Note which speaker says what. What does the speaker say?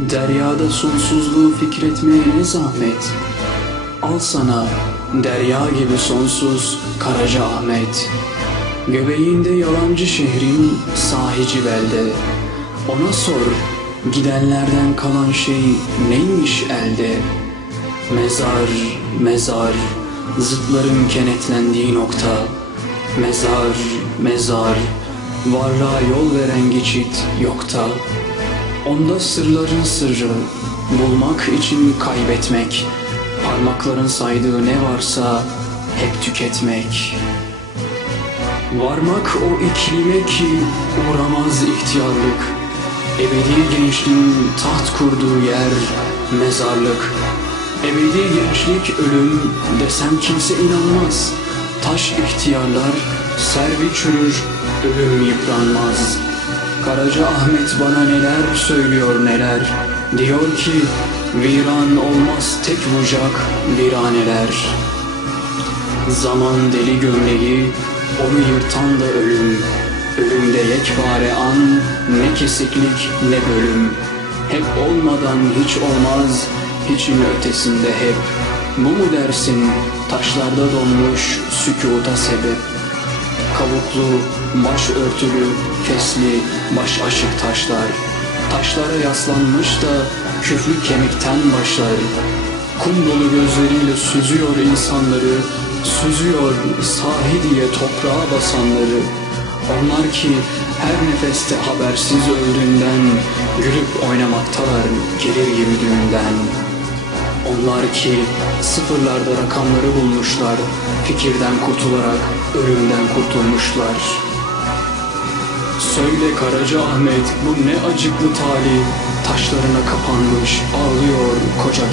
Speaker 1: Deryada sonsuzluğu fikretmeye ne zahmet? Al sana derya gibi sonsuz Karaca Ahmet. Göbeğinde yalancı şehrin sahici belde. Ona sor gidenlerden kalan şey neymiş elde? Mezar, mezar, zıtların kenetlendiği nokta. Mezar, mezar, varlığa yol veren geçit yokta Onda sırların sırrı, bulmak için kaybetmek Parmakların saydığı ne varsa hep tüketmek. Varmak o iklime ki uğramaz ihtiyarlık Ebedi gençliğin taht kurduğu yer mezarlık. Ebedi gençlik ölüm desem kimse inanmaz Taş ihtiyarlar servi çürür ölüm yıpranmaz Karaca Ahmet bana neler söylüyor neler Diyor ki viran olmaz tek bucak viraneler Zaman deli gömleği, onu yırtan da ölüm. Ölümde yekpare an, ne kesiklik ne bölüm. Hep olmadan hiç olmaz, hiçin ötesinde hep. Bu mu dersin, taşlarda donmuş sükuta sebep. Kavuklu, baş örtülü, fesli, baş aşık taşlar. Taşlara yaslanmış da küflü kemikten başlar. Kum dolu gözleriyle süzüyor insanları, süzüyor sahi diye toprağa basanları. Onlar ki her nefeste habersiz öldüğünden, gülüp oynamaktalar gelir yürüdüğünden. Onlar ki sıfırlarda rakamları bulmuşlar, fikirden kurtularak ölümden kurtulmuşlar. Söyle Karaca Ahmet bu ne acıklı talih Taşlarına kapanmış ağlıyor koca